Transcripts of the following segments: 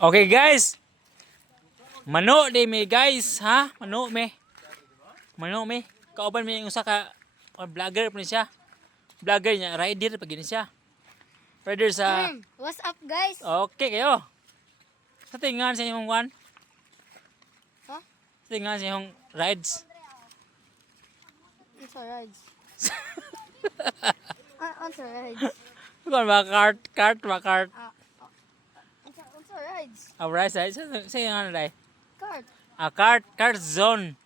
Okay guys. Mano di mi guys, ha? Mano me. Kauban mi yung usa ka vlogger pa ni siya. Vlogger niya, rider pa gini siya. Rider sa What's up guys? Okay kayo. Sa tingan sa inyong one. Ha? Sa tingan sa inyong rides. Answer rides. Answer rides. Kung ba cart. Answer rides. Rides. Sa inyong ano dai? Cart. Cart zone.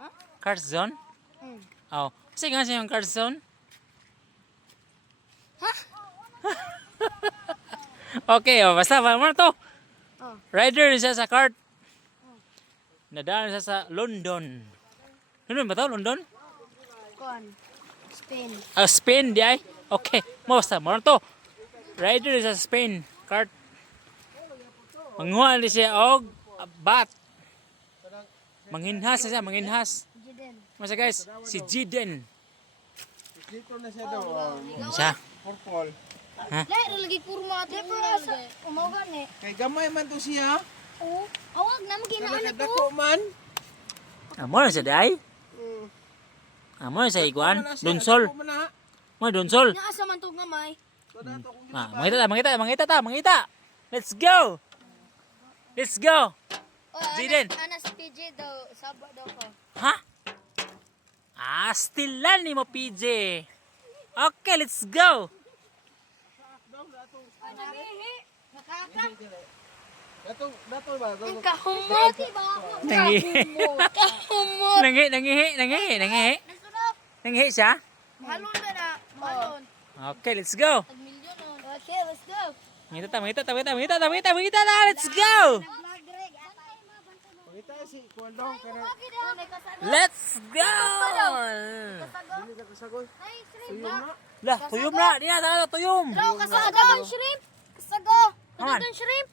Huh? Cart zone? Oh. Kasi nga sa yung cart zone? Okay, basta mo to. Rider siya sa cart. Nadaan siya sa London. London ba to? London? Spain. Spain di ay? Okay, basta mo to. Rider sa Spain. Cart. Manguha siya og bat. Manghinhas siya, manghinhas. Masa guys, si Jiden. Dito na siya daw. Ano siya? Purple. Lero lagi kurma ate para sa umawan eh. Kay gamay man to siya. Oo. Awag na maginaan ito. Dako man. Amo na siya di ay? Amo na siya iguan. Dunsol. Mo dunsol. Naasa man tong gamay. Mangita. Let's go. Jiden. Anas PJ daw, saba daw ko. Ha? Stilan ni mo PJ. Okay, let's go. Dato ba? Ang kahumot. Kahumot. Nangihi siya? Mahalon ba na? Mahalon. Okay, let's go. Milyon on. Okay, let's go. Mangita na. Let's go. Pangita si Kuandong pero Let's go. dili ka kasagol. Ay, shrimp. Tuyom na. Lah, tuyom na. Di na, tara, tuyom. Daw, kasagaw, shrimp. Kasago. Aman. Dagan shrimp.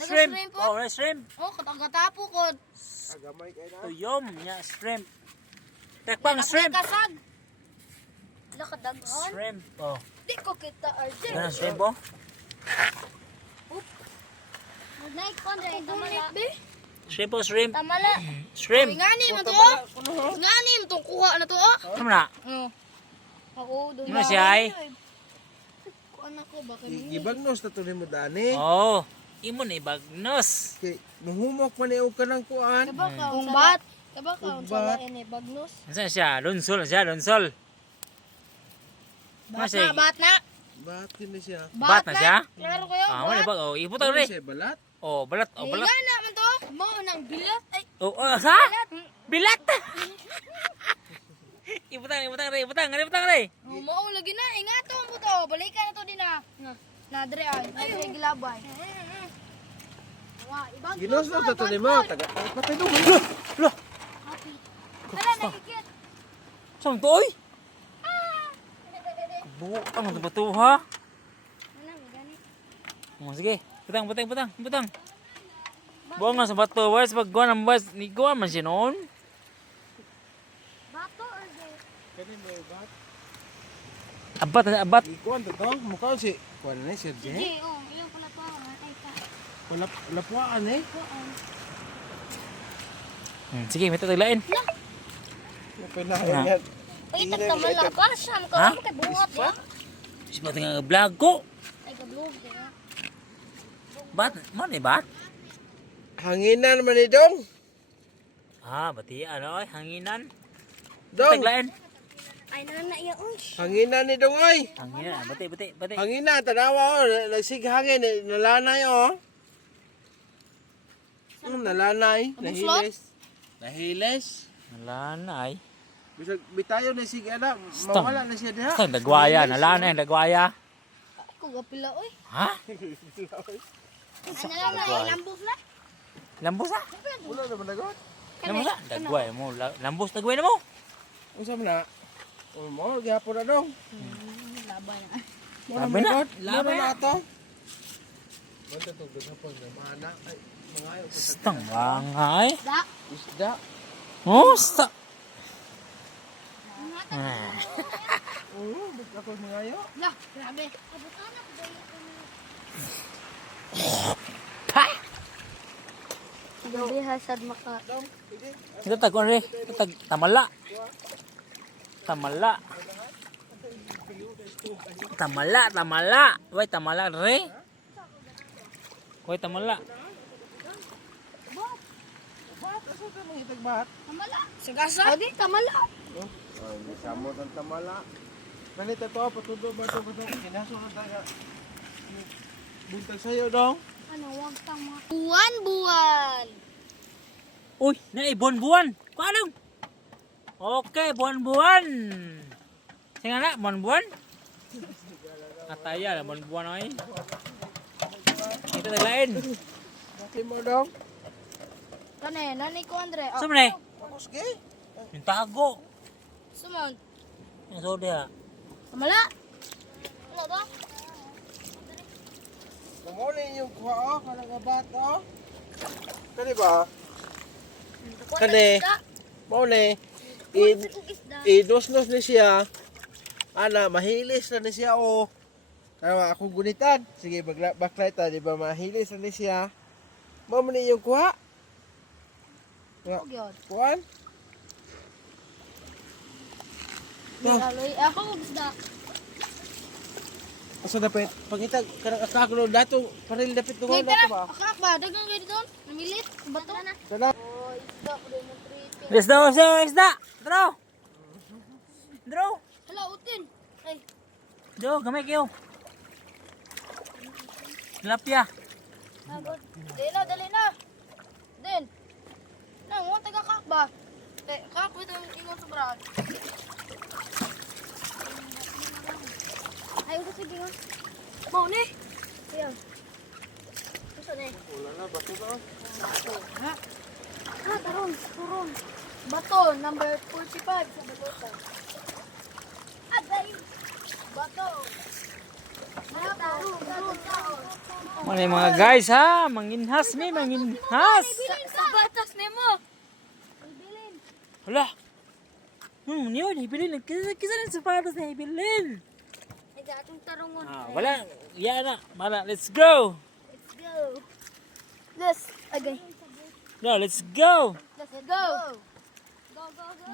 Shrimp. Shrimp, Oh, shrimp. Oh, katagatapo ko. Agamay kay na. Tuyom niya, shrimp. Tekpang shrimp. Kasag. Lakadagon. Shrimp. Oh. Di ko kita, RJ. Ganun shrimp, oh. Mag-night ko, Andre. Tamala. Shrimp, oh, shrimp. Tamala. Shrimp. Ngani mo to, oh. Ngani mo tong kuha na to, oh. Ano na? Oo, doon Ano siya, ay? Kuha na ko, baka Gibagnos na to nimo dani. Oh. Imo na ibagnos. Kay nuhumok man iog ka ng kuan. Ungbat. Kaba ka, Ungbat. unsala ini bagnos. Saan siya? Lunsol siya, lunsol. Bat na, bat na. Bakit na siya? Bat na siya? Klaro kayo, Wala ba? Oh, iputang rin. Siya balat. Oh, balat. Oh, balat. Nga na man to. Mao nang bilat. Ay, Oh, ha? Bilat! Iputang rin. mao lagi na. Ingato mo to. Balikan na to din na. Na dre ay. Ay, gilabay. Wa, ibang. Ginos na to nimo taga patay do. Tara, nakikit. Saan to, oy? Buang ang bato, ha? Oh, sige. Butang. Buang nga sa bato. Wais, pagkuhan ng bas. Niguan man siya noon. Bato or de? Kani mo bat. Abat. Ikuan to to. Mukha si kuan na siya je. Di, oh, ilang pala to. Ay, ka. Wala lapuan eh. Sige, may tataglain. Pinahingan. Ay, tagtamala ka. Saan ka? Ha? Ano kay buhat ya? Sige, ba't nga vlog ko? Ay, kablog. Bat? Man, bat? Hanginan man ni dong. Bati, ano, oy, hanginan. Dong. Taglain. Ay, nana iya, uy. Hanginan ni dong oy. Hanginan, bati. Hanginan tanawa oh, nagsig hangin nalanay oh. Nalanay, nahiles. Wala na, ay. Bisag bitayo na sig ana, mawala na siya diha. Saan, dagwaya. Nala na yung dagwaya. Ako gapila, uy. Ha? Ano lang na, ilambos na. Lambos na. Wala naman nagot. Lambos na. Dagwaya mo. Lambos, dagwaya na mo. Unsa man na? O mo gihapon na dong. Labay na. Laban na. Laban na ato. Basta to gihapon na mana ay mga ayo pa Stang bangay. Da. isda. Oh, stang. Oo, ba't ako mangayo? Lah, grabe. Pa! Gabi hasad maka. Dong, sige. Ito tag ano rin? Ito tag tamala. Tamala. Tamala, tamala. Wait, tamala re. Wait, tamala. Ba't? Asa ka mga itagbahat? Tamala. Sagasa. O di, tamala. Oh, ay, may samot ang tamala. Ganito to, patudo ba ito? Kinasunod tayo. Buntag sa'yo, dong. Ano, wag kang mga... Buwan-buwan. Uy, na buwan-buwan. Paano? Okay, buwan-buwan. Sige na, buwan-buwan. Ataya, buwan-buwan ay. Ito taglain. Bakit mo, dong? Kane, nanay ko Andre. Sumre, Ako, sige. yung tago. Sumon. Yung soda. Tamala. Ano ba? Namuli yung kuha, oh. Kanang abat, oh. Kani ba? Kani. Mauli. Idosnos ni siya. Ana, mahilis na ni siya, oh. Kaya ako gunitan. Sige, backlight ta, di ba? Mahilis na ni siya. Mamuni yung kuha. Nga, Gyud. kuhan. Laloy ako gusto. Asa dapat? Pangitag, kanang akaklo, dato, paril dapat tungo Wait, na ito tara. ba? Akak ba? Dagang kayo dito? Namilit? Bato na. Sana. Oh, isda ko din ng tripping. Isda, isda. Draw. Draw. Hala, utin. Ay, Draw, gamay kayo. Tilapia. nagod. Dali na. Din. Nang, mo taga-kak ba? Kak, wait, ang ingon sa brad. Ay, uto sige nga. Mau ni. Ayan. Gusto ni. Wala na, bato na. Ha? Ha, tarong. Bato, number 45 sa bato. Agay. Bato. Ano yung mga guys ha? Manginhas mi, manginhas. Sa batas ni mo. Ibilin. Hala. Yun, ibilin. Kisa ng sapatos na ibilin. Ay, atong tarungon. Wala. Yan na. Mara, let's go. Let's go. Let's, agay. No, let's go. Let's go. Go.